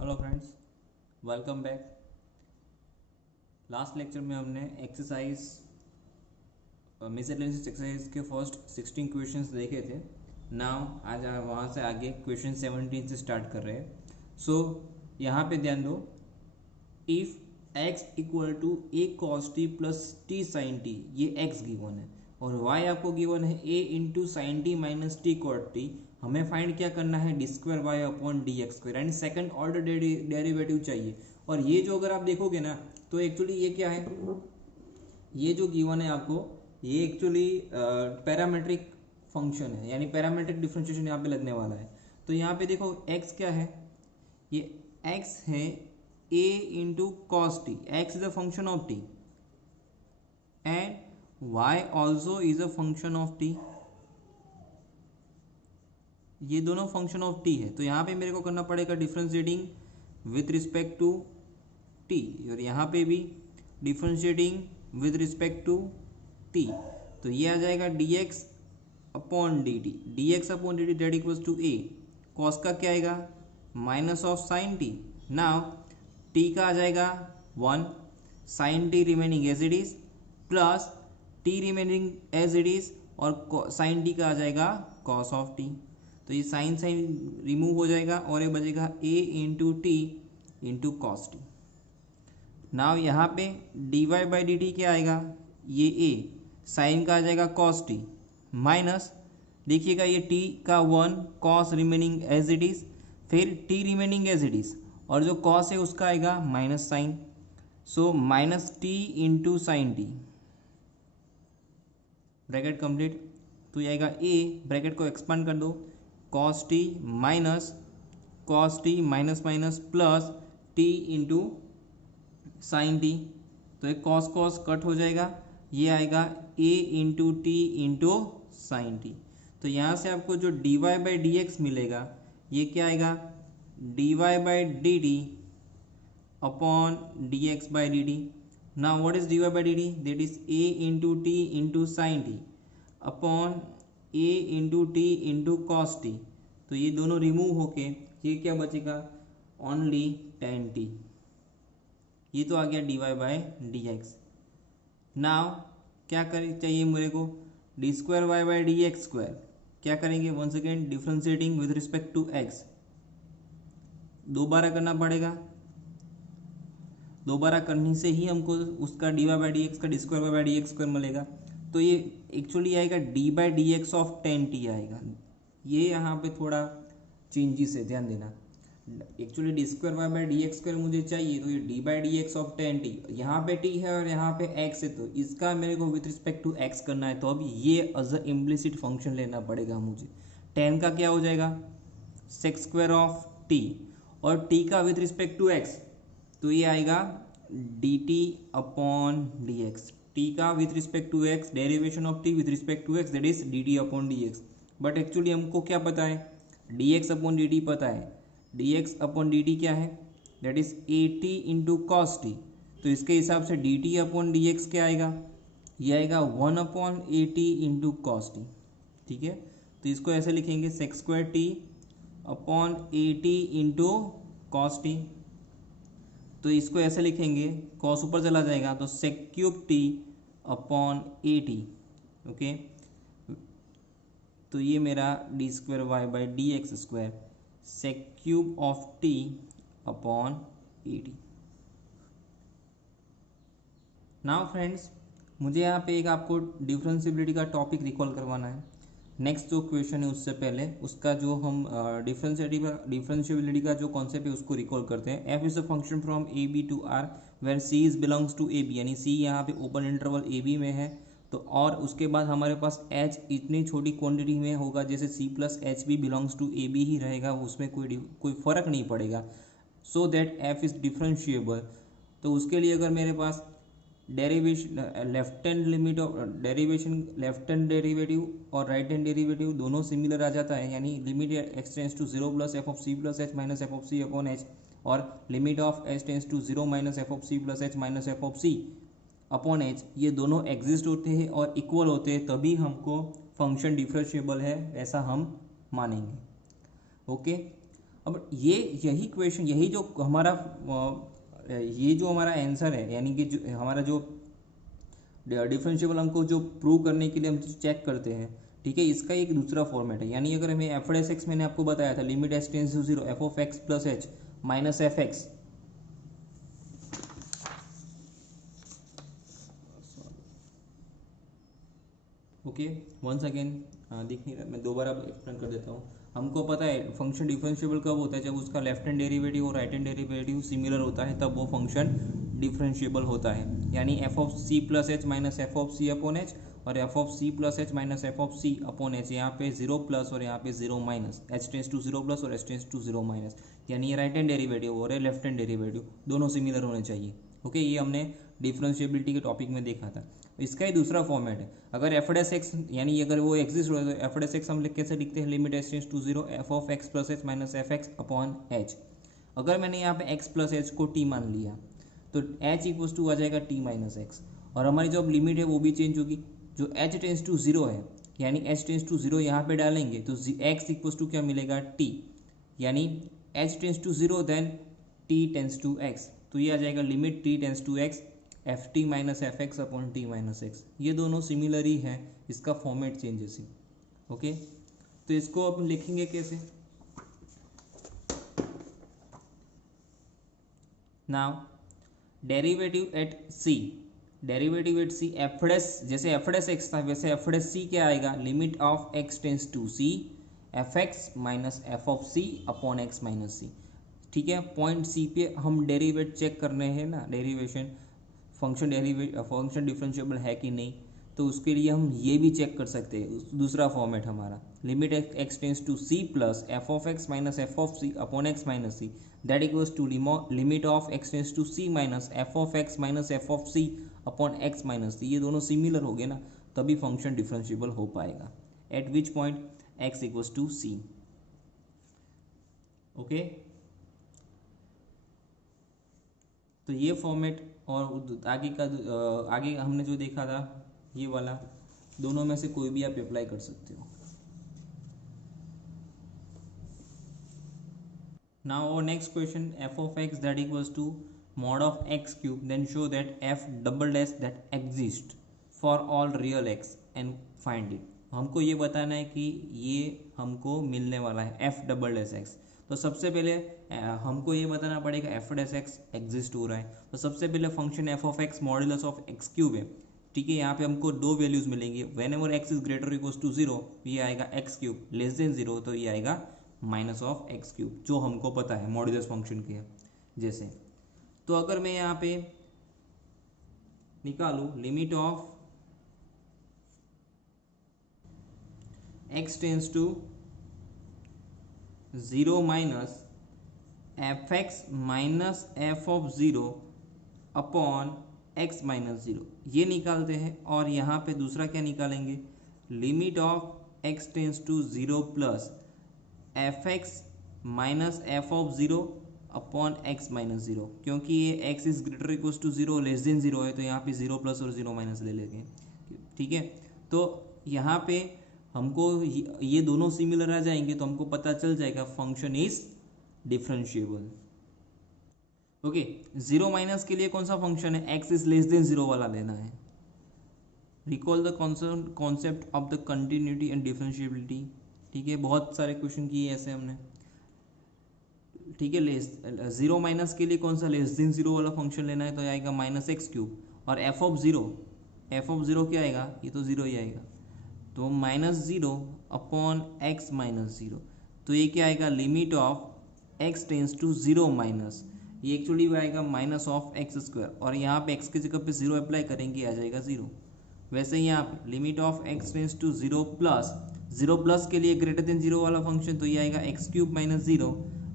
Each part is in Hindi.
Hello friends, welcome back. Last lecture में हमने एक्सरसाइज मिसलेनियस एक्सरसाइज के फर्स्ट 16 क्वेश्चंस देखे थे। नाउ आज वहाँ से आगे क्वेश्चन 17 से स्टार्ट कर रहे हैं। सो यहाँ पे ध्यान दो, if x equal to a cos t plus t sine t, ये x गिवन है और y आपको गिवन है a into sine t minus t cot t. हमें फाइंड क्या करना है, d square y upon d x square, यानी सेकंड ऑर्डर डेरिवेटिव चाहिए। और ये जो अगर आप देखोगे ना तो एक्चुअली ये क्या है, ये जो गिवन है आपको, ये एक्चुअली पैरामेट्रिक फंक्शन है, यानी पैरामेट्रिक डिफरेंशिएशन यहाँ पे लगने वाला है। तो यहाँ पे देखो x क्या है, ये x है a into cos T, x is a function of t and y also is a function of t, ये दोनों फंक्शन ऑफ t है। तो यहाँ पे मेरे को करना पड़ेगा differentiating with respect to t, और यहाँ पे भी differentiating with respect to t। तो ये आ जाएगा dx upon dt, dx upon dt that equals to a, cos का क्या आएगा minus of sine t। Now t का आ जाएगा 1, sine t remaining as it is plus t remaining as it is, और साइन t का आ जाएगा कॉस ऑफ t। तो ये साइन साइन रिमूव हो जाएगा और ये बचेगा a into t into cos t. Now यहाँ पे d y by d t क्या आएगा, ये a साइन का आ जाएगा कॉस टी माइनस, देखिएगा ये t का 1, cos remaining as it is, फिर t remaining as it is, और जो कॉस है उसका आएगा minus sine, so minus t into sine t, bracket complete. तो ये आएगा a, ब्रैकेट को एक्सपांड कर दो, cos t minus minus plus t into sine t, तो एक कॉस कॉस कट हो जाएगा, ये आएगा a into t into sine t. तो यहाँ से आपको जो d y by d x मिलेगा, ये क्या आएगा d y by d t upon d x by d t. Now what is d y by d t, that is a into t into sine t upon a into t into cos t. तो ये दोनों रिमूव होके ये क्या बचेगा, ओनली टेन टी। ये तो आ गया d y by d x. Now क्या करें चाहिए मेरे को, d square y by d x square. क्या करेंगे, once again differentiating with respect to x, दोबारा करना पड़ेगा, दोबारा करने से ही हमको उसका d y by d x का d square y by d x square मिलेगा। तो ये एक्चुअली आएगा d by d x of ten t आएगा। ये यहाँ पे थोड़ा चेंजेस है, ध्यान देना। Actually d square y by d x square मुझे चाहिए, तो ये d by d x of ten t, यहाँ पे टी है और यहाँ पे एक्स है, तो इसका मेरे को विथ रिस्पेक्ट टू एक्स करना है, तो अब ये एज अ इम्प्लिसिट फंक्शन लेना पड़ेगा मुझे। टेन का क्या हो जाएगा सेक्स स्क्वायर ऑफ टी, और टी का विथ रिस्पेक्ट टू एक्स, तो ये आएगा d t upon d x. T का with respect to x, derivation of t with respect to x, that is d t upon d x. But actually हमको क्या पता है, d x upon d t पता है, d x upon d t क्या है, that is a t into cos t. तो इसके हिसाब से d t upon d x क्या आएगा, ये आएगा 1 upon a t into cos t. ठीक है, तो इसको ऐसे लिखेंगे sec square t upon a t into cos t. तो इसको ऐसे लिखेंगे, कॉस ऊपर चला जाएगा तो sec cube t upon a t. Okay, तो ये मेरा d square y by d x square sec cube of t upon a t. Now friends, मुझे यहाँ पे एक आपको डिफरेंशिएबिलिटी का टॉपिक रिकॉल करवाना है। नेक्स्ट जो क्वेश्चन है उससे पहले उसका जो हम डिफरेंशिएबिलिटी का जो कॉन्सेप्ट है उसको रिकॉल करते हैं। F is a function from a b to r where c is belongs to a b, यानी सी यहाँ पे ओपन इंटरवल ए बी में है, तो और उसके बाद हमारे पास h इतनी छोटी क्वांटिटी में होगा जैसे c प्लस एच भी बिलोंग्स टू ए बी ही रहेगा, उसमें कोई फ़र्क नहीं पड़ेगा, so that f is differentiable. तो उसके लिए अगर मेरे पास derivation left hand limit of derivation, left hand derivative और राइट हैंड डेरिवेटिव दोनों सिमिलर आ जाता है, यानी limit x tends to 0 plus f of c plus h minus f of c upon h, और limit of h tends to 0 minus f of c plus h minus f of c upon h, ये दोनों एग्जिस्ट होते हैं और इक्वल होते हैं, तभी हमको फंक्शन डिफरेंशिएबल है ऐसा हम मानेंगे। ओके, अब यही क्वेश्चन, यही जो हमारा ये जो हमारा आंसर है, यानी कि जो हमारा जो डिफरेंशिएबल हमको जो प्रूव करने के लिए हम चेक करते हैं, ठीक है, इसका एक दूसरा फॉर्मेट है। यानी अगर हमें एफ एस एक्स मैंने आपको बताया था limit h tends to zero f of x plus h minus f x, okay once again दिख नहीं रहा, मैं दोबारा एक्सप्लेन कर देता हूँ। हमको पता है फंक्शन डिफरेंशिएबल कब होता है, जब उसका लेफ्ट हैंड डेरिवेटिव और राइट हैंड डेरिवेटिव सिमिलर होता है, तब वो फंक्शन डिफरेंशिएबल होता है। यानी f of c plus h minus f of c upon h और f of c plus h minus f of c upon h, यहाँ पे जीरो प्लस और यहाँ पे zero minus, h tends to zero plus और h tends to zero minus, यानी ये राइट हैंड डेरिवेटिव और लेफ्ट हैंड डेरिवेटिव दोनों सिमिलर होने चाहिए। ओके, ये हमने डिफरेंशिएबिलिटी के टॉपिक में देखा था। इसका ही दूसरा फॉर्मेट है, अगर एफ एस एक्स यानी अगर वो एग्जिस्ट हो तो एफ एस एक्स हम कैसे लिखते हैं, limit h tends to zero f of x plus h minus f x upon h. अगर मैंने यहाँ पे एक्स प्लस एच को टी मान लिया तो एच इक्वल्स टू आ जाएगा टी माइनस एक्स, और हमारी जो अब लिमिट है वो भी चेंज होगी। जो एच टेंस टू जीरो है यानी एच टेंस टू जीरो यहाँ पे डालेंगे तो एक्स इक्वल्स टू क्या मिलेगा, टी, यानी h tends to zero then t tends to x, तो ये आ जाएगा limit t tends to x f t minus f x upon t minus x. ये दोनों सिमिलर ही हैं, इसका फॉर्मेट चेंजेस ही। ओके, तो इसको अब लिखेंगे कैसे, now derivative at c, derivative at c f s, जैसे एफ एस एक्स था वैसे एफ एस सी क्या आएगा, limit of x tends to c f x minus f of c upon x minus c. ठीक है, पॉइंट सी पे हम डेरिवेट चेक कर रहे हैं ना, डेरिवेशन फंक्शन डिफरेंशिएबल है कि नहीं, तो उसके लिए हम ये भी चेक कर सकते हैं। दूसरा फॉर्मेट हमारा limit x tends to c plus f of x minus f of c upon x minus c, that equals to limit of x tends to c minus f of x minus f of c upon x minus c. ये दोनों सिमिलर हो गए ना, तभी फंक्शन डिफरेंशिएबल हो पाएगा। At which point x equals to c. Okay, तो ये फॉर्मेट और आगे का आगे हमने जो देखा था ये वाला, दोनों में से कोई भी आप अप्लाई कर सकते हो। नाउ और next question, f of x that equals to mod of x cube, then show that f double dash that exist for all real x and find it। हमको ये बताना है कि ये हमको मिलने वाला है f डबल डैश x। तो सबसे पहले हमको ये बताना पड़ेगा एफ डैश एक्स एग्जिस्ट हो रहा है, तो सबसे पहले function f of x modulus of x cube है। ठीक है, यहाँ पे हमको दो वैल्यूज मिलेंगी, whenever x is greater equals to zero ये आएगा x cube, less than zero तो ये आएगा माइनस ऑफ एक्स क्यूब, जो हमको पता है मॉड्यूलस फंक्शन के जैसे। तो अगर मैं यहाँ पे निकालू limit of x tends to zero minus f x minus f of zero upon x minus zero, ये निकालते हैं। और यहाँ पे दूसरा क्या निकालेंगे, limit of x tends to zero plus f x minus f of zero upon x minus zero, क्योंकि ये x is greater equals to zero less than zero है, तो यहाँ पे जीरो प्लस और जीरो माइनस ले लेंगे। ठीक है, तो यहाँ पे हमको ये दोनों सिमिलर आ जाएंगे, तो हमको पता चल जाएगा function is differentiable. Okay, zero minus के लिए कौन सा फंक्शन है, x is less than zero वाला लेना है। Recall the concept of the continuity and differentiability. ठीक है, बहुत सारे क्वेश्चन किए ऐसे हमने। ठीक है, जीरो माइनस के लिए कौन सा लेस देन जीरो वाला फंक्शन लेना है, तो आएगा माइनस एक्स क्यूब, और एफ ऑफ जीरो क्या आएगा, ये तो जीरो ही आएगा, तो minus zero upon x minus zero, तो ये क्या आएगा, limit of x tends to zero minus, ये एक्चुअली आएगा माइनस ऑफ एक्स स्क्वायर, और यहाँ पे एक्स की जगह पे जीरो अप्लाई करेंगे आ जाएगा जीरो। वैसे ही यहाँ पे limit of x tends to zero plus के लिए ग्रेटर देन जीरो वाला फंक्शन, तो ये आएगा x cube minus zero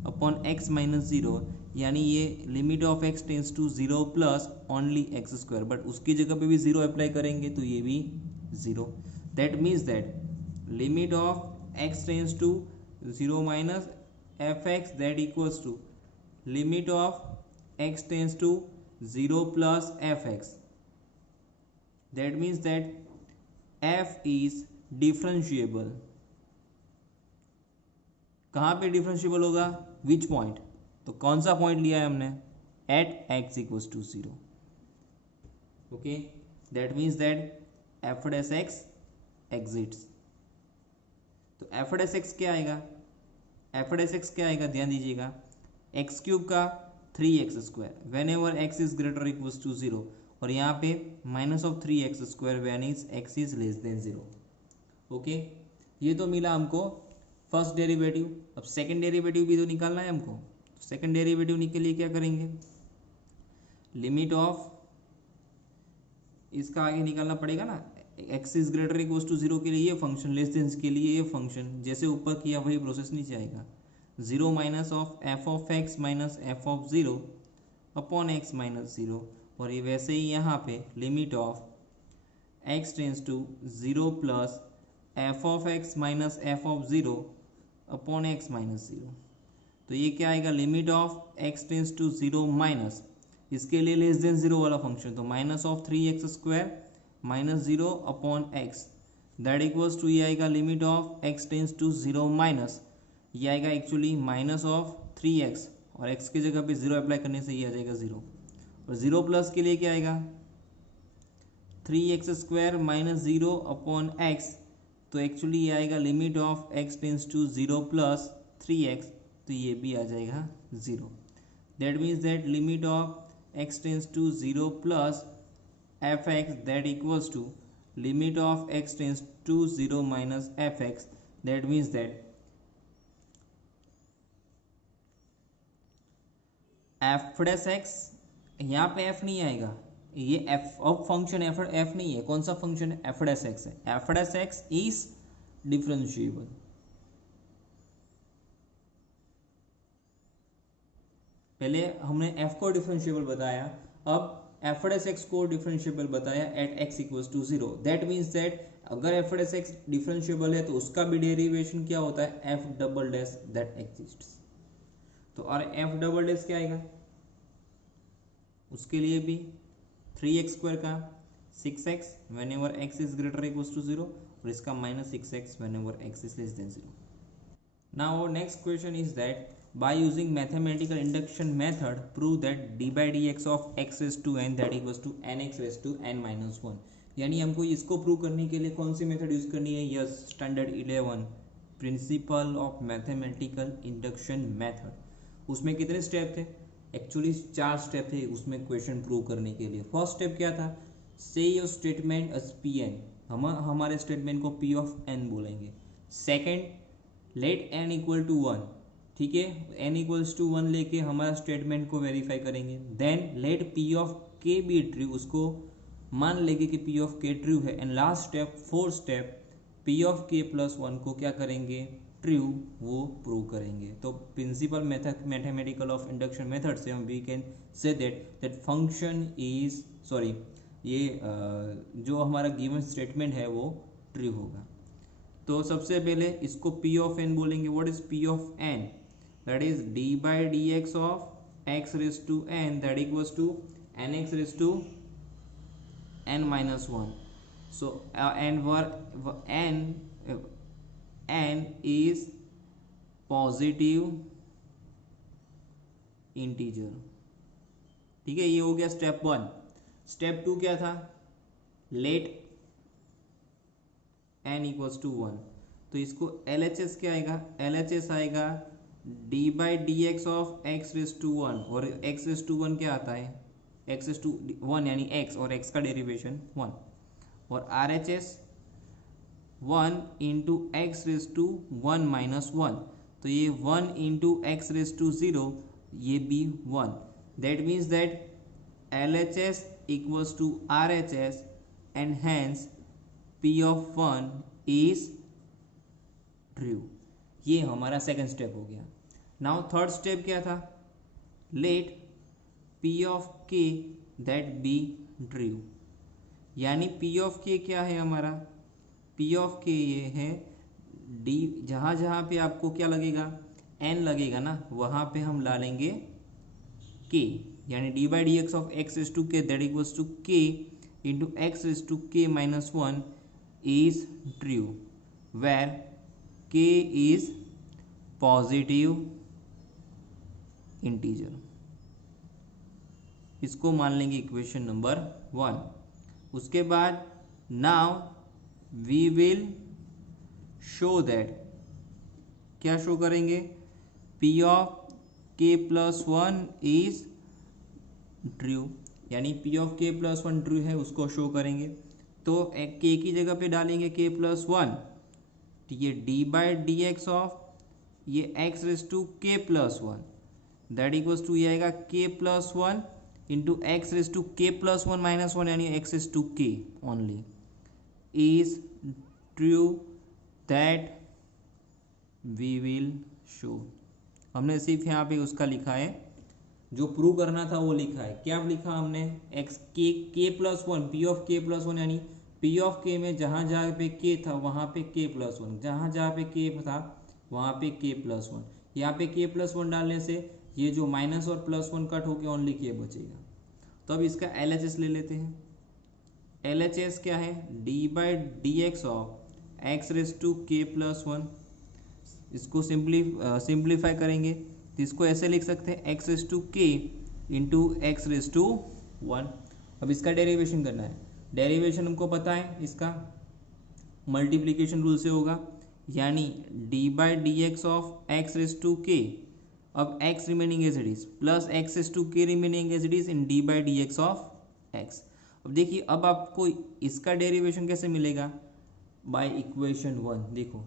upon x minus zero, यानी ये limit of x tends to zero plus only x square, but उसकी जगह पे भी जीरो अप्लाई करेंगे तो ये भी zero. That means that limit of x tends to zero minus f x that equals to limit of x tends to zero plus f x. That means that f is differentiable. कहाँ पे डिफरेंशिएबल होगा, विच पॉइंट, तो कौन सा पॉइंट लिया है हमने, at x equals to 0. Okay, that means that f dash x exists. तो एफ डैश एक्स क्या आएगा, एफ डैश एक्स क्या आएगा, ध्यान दीजिएगा, एक्स क्यूब का 3x² whenever x is greater equals to 0, और यहाँ पे -3x² when is x is less than 0. Okay, ये तो मिला हमको फर्स्ट डेरिवेटिव. अब सेकंड डेरिवेटिव भी तो निकालना है हमको. सेकंड डेरिवेटिव के लिए क्या करेंगे, लिमिट ऑफ, इसका आगे निकालना पड़ेगा ना, x is greater equals to 0 के लिए ये फंक्शन, लेस देन के लिए ये फंक्शन, जैसे ऊपर किया वही प्रोसेस नीचे आएगा. 0 minus of f of x minus f of 0 upon x minus 0, और ये वैसे ही यहाँ पे limit of x tends to 0 plus f of x minus f of 0 upon x minus 0. तो ये क्या आएगा, limit of x tends to 0 minus, इसके लिए लेस देन 0 वाला फंक्शन, तो minus of 3x² minus 0 upon x, that equals to ये आएगा limit of x tends to 0 minus, ये आएगा एक्चुअली माइनस ऑफ 3x, और x की जगह पे 0 अप्लाई करने से ये आ जाएगा 0. और 0 प्लस के लिए क्या आएगा, 3x² माइनस 0 अपॉन एक्स, तो एक्चुअली ये आएगा limit of x tends to 0 plus 3x, तो ये भी आ जाएगा 0. That means that limit of x tends to 0 plus fx, that equals to limit of x tends to 0 minus fx, that means that f dash x, यहाँ पे एफ नहीं आएगा, ये एफ अब फंक्शन एफ नहीं है, कौन सा फंक्शन है, एफ डैश एक्स है. F dash x is differentiable. पहले हमने एफ को डिफरेंशिएबल बताया, अब एफ डैश एक्स को डिफरेंशिएबल बताया at x equals to 0. That means that अगर एफ डैश एक्स डिफरेंशिएबल है तो उसका भी डेरिवेशन क्या होता है, f double dash that exists. तो और एफ डबल डैश क्या आएगा, उसके लिए भी 3x² का 6x whenever x is greater equals to 0, और इसका minus 6x whenever x is less than 0. Now next question is that by using mathematical induction method prove that d by dx of x raised to n that equals to nx raised to n minus 1. यानी हमको इसको प्रूव करने के लिए कौन सी मेथड यूज करनी है, yes standard 11 principal of mathematical induction method. उसमें कितने स्टेप थे, एक्चुअली 4 स्टेप थे उसमें क्वेश्चन प्रूव करने के लिए. फर्स्ट स्टेप क्या था, से योर स्टेटमेंट एज Pn, हम हमारे स्टेटमेंट को P ऑफ n बोलेंगे. Second, let n equal to 1, ठीक है, n इक्वल्स टू 1 लेके हमारा स्टेटमेंट को वेरीफाई करेंगे. Then let p of k be true, उसको मान लेंगे कि p ऑफ k ट्रू है. And last step, fourth step, p of k plus 1 को क्या करेंगे, ट्रू, वो प्रूव करेंगे. तो principle method mathematical of induction method से हम we can say that function is sorry, ये जो हमारा गिवन स्टेटमेंट है वो ट्रू होगा. तो सबसे पहले इसको p ऑफ n बोलेंगे. What is p of n, that is d by dx of x raised to n that equals to nx raised to n minus 1. So and n is positive integer. ठीक है, ये हो गया स्टेप 1. स्टेप 2 क्या था, लेट n इक्वल्स टू 1. तो इसको LHS क्या आएगा, LHS आएगा d by d x of x raise to 1, और x रेस टू 1 क्या आता है, x रेस टू 1 यानी x, और x का डेरिवेशन 1, और RHS 1 into x raise to 1 minus 1, तो ये 1 इंटू एक्स रेस टू 0, ये भी 1. That means that LHS equals to RHS and hence P of 1 is true. ये हमारा सेकंड स्टेप हो गया. नाउ थर्ड स्टेप क्या था, let P of K that be true. यानी P ऑफ K क्या है हमारा, P ऑफ K ये है D, जहाँ जहाँ पे आपको क्या लगेगा, N लगेगा ना, वहाँ पे हम ला लेंगे K, यानी d by d x of x raise to k that equals to K into x raise to K minus 1 is true, where K is positive integer, इसको मान लेंगे इक्वेशन नंबर 1। उसके बाद now we will show that, क्या शो करेंगे, p of k plus one is true, यानी p of k plus one true है उसको शो करेंगे। तो के की जगह पे डालेंगे के प्लस वन, तो ये d by d x of ये x raise to k plus one that equals to ये आएगा k plus one into x raise to k plus one minus one, यानी x raise to k only is true that we will show. हमने सिर्फ यहाँ पे उसका लिखा है, जो प्रूव करना था वो लिखा है। क्या लिखा हमने, एक्स के plus one, P of k plus one, यानी पी ऑफ के में जहाँ जहाँ पे के था वहाँ पे के प्लस वन, जहाँ जहाँ पे के था वहाँ पे के प्लस वन। यहाँ पे के प्लस वन डालने से ये जो माइनस और प्लस वन कट होके ओनली के बचेगा। तो अब इसका LHS ले लेते हैं। LHS क्या है, d by d x of x raise to k plus one. इसको सिंप्लीफाई करेंगे तो इसको ऐसे लिख सकते हैं x raise to k into x raise to one. अब इसका डेरिवेशन करना है, डेरिवेशन हमको पता है, इसका मल्टीप्लीकेशन रूल से होगा, यानी d by d x of x raise to k, अब x remaining as it is plus x raise to k remaining as it is in d by d x of x. अब देखिए अब आपको इसका डेरिवेशन कैसे मिलेगा, बाय इक्वेशन 1। देखो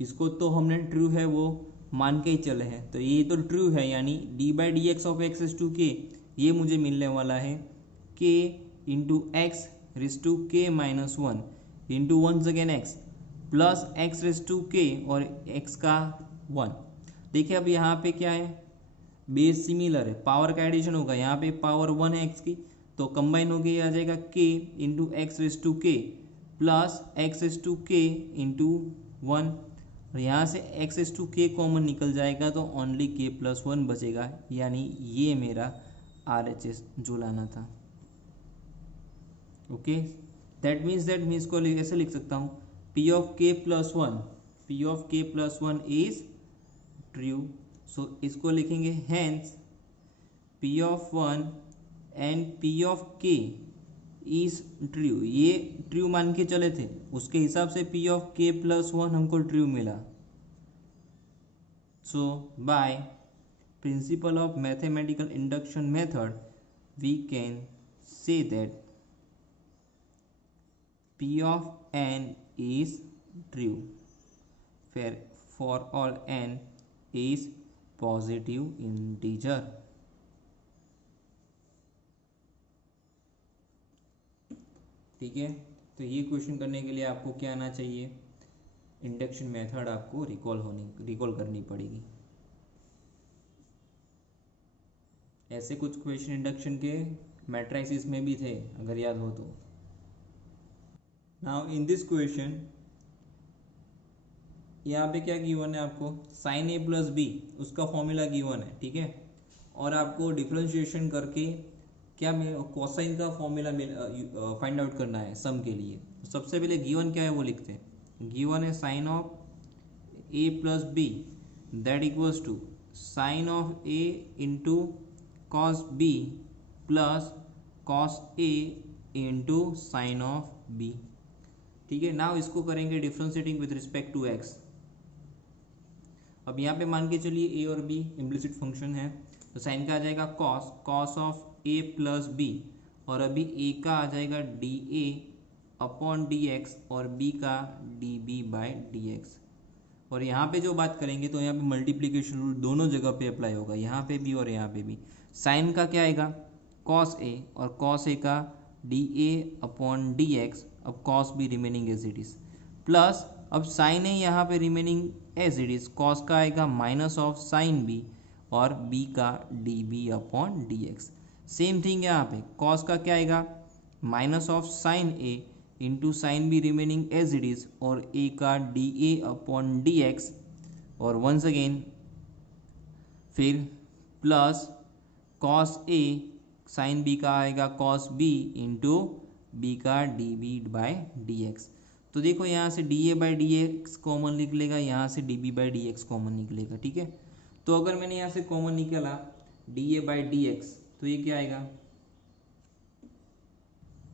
इसको तो हमने ट्रू है वो मान के ही चले हैं, तो ये तो ट्रू है, यानी d by d x of x raise to k ये मुझे मिलने वाला है k into x raise to k minus one into once again x plus x raise to k और एक्स का वन। देखिए अब यहाँ पे क्या है, बेस सिमिलर है, पावर का एडिशन होगा, यहाँ पे पावर वन है एक्स की, तो कंबाइन हो गई आ जाएगा के into x raise to k plus x raise to k into one, और यहाँ से एक्स रेस टू के कॉमन निकल जाएगा तो ओनली के प्लस वन बचेगा, यानी ये मेरा RHS जो लाना था। ओके, दैट मीन्स मैं इसको ऐसे लिख सकता हूँ, p of k plus one is true. So इसको लिखेंगे hence p of one and p of k is true. ये ट्रू मान के चले थे, उसके हिसाब से p of k plus one हमको ट्रू मिला। So by principle of mathematical induction method we can say that p of n is true for all n is positive integer. ठीक है, तो ये क्वेश्चन करने के लिए आपको क्या आना चाहिए, इंडक्शन मेथड आपको रिकॉल करनी पड़ेगी। ऐसे कुछ क्वेश्चन इंडक्शन के मैट्रिसेस में भी थे, अगर याद हो तो। नाउ इन दिस क्वेश्चन यहाँ पे क्या गिवन है आपको, साइन ए प्लस बी उसका फॉर्मूला गिवन है, ठीक है, और आपको डिफरेंशिएशन करके क्या कोसाइन का फॉर्मूला फाइंड आउट करना है सम के लिए। तो सबसे पहले गिवन क्या है वो लिखते हैं, गिवन है sine of A plus B that equals to sine of A into cos B plus cos A into sine of B. ठीक है, नाउ इसको करेंगे differentiating with respect to x. अब यहाँ पे मान के चलिए ए और बी इम्प्लिसिट फंक्शन है, तो साइन का आ जाएगा cos of A plus B, और अभी ए का आ जाएगा डी ए अपॉन डी एक्स और बी का d B by d x. और यहाँ पे जो बात करेंगे तो यहाँ पे मल्टीप्लिकेशन रूल दोनों जगह पे अप्लाई होगा, यहाँ पे भी और यहाँ पे भी। साइन का क्या आएगा कॉस ए, और कॉस ए का डी ए अपॉन डी एक्स, अब cos b remaining as it is, plus अब साइन ए यहाँ पे remaining as it is, cos का आएगा माइनस ऑफ साइन बी और बी का d b upon d x. Same thing यहाँ पे कॉस का क्या आएगा minus of sine A into sine b remaining as it is, और ए का डी ए अपॉन डी एक्स, और वंस अगेन फिर plus cos A sine B का आएगा कॉस बी इंटू बी का d B by d x. तो देखो यहाँ से d A by d x common निकलेगा, यहाँ से d B by d x common निकलेगा। ठीक है, तो अगर मैंने यहाँ से कॉमन निकाला D A by d x, तो ये क्या आएगा,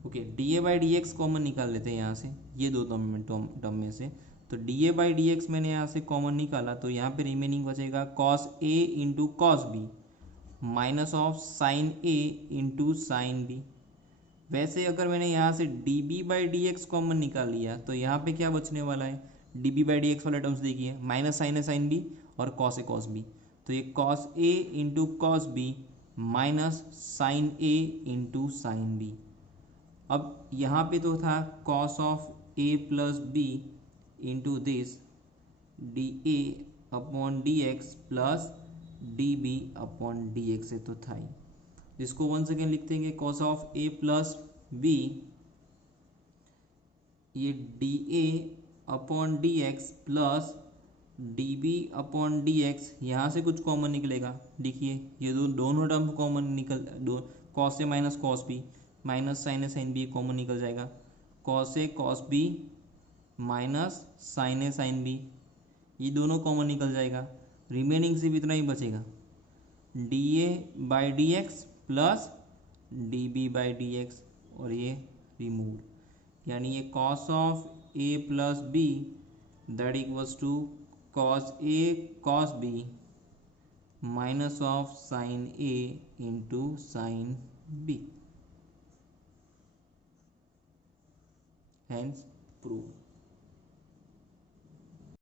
okay D A by d x common निकाल लेते हैं यहाँ से, ये दो टर्म में से। तो D A by d x मैंने यहाँ से कॉमन निकाला, तो यहाँ पे रिमेनिंग बचेगा cos A into cos B minus of sine A into sine b. वैसे अगर मैंने यहाँ से d B by d x common निकाल लिया तो यहाँ पे क्या बचने वाला है, d B by d x वाला टर्म्स देखिए, minus sine a sine b और कॉस ए कॉस बी, तो ये कॉस ए into cos B minus sine ए इंटू साइन बी। अब यहाँ पे तो था cos of A plus b into this d A upon d x plus d b upon d x, तो था ही, जिसको वन सेकेंड लिखते हैं cos of A plus b, ये डी ए upon d x plus d b upon d x, यहाँ से कुछ कॉमन निकलेगा, देखिए ये दोनों टर्म कॉमन निकल, cos a minus cos B minus sine a sine b common निकल जाएगा, cos A cos B minus sine a sine B, ये दोनों कॉमन निकल जाएगा, रिमेनिंग सिर्फ इतना ही बचेगा, d A by d x plus d B by d x, और ये रिमूव, यानी ये cos of A plus B that equals to cos A cos B minus of sine A into sine B, hence prove।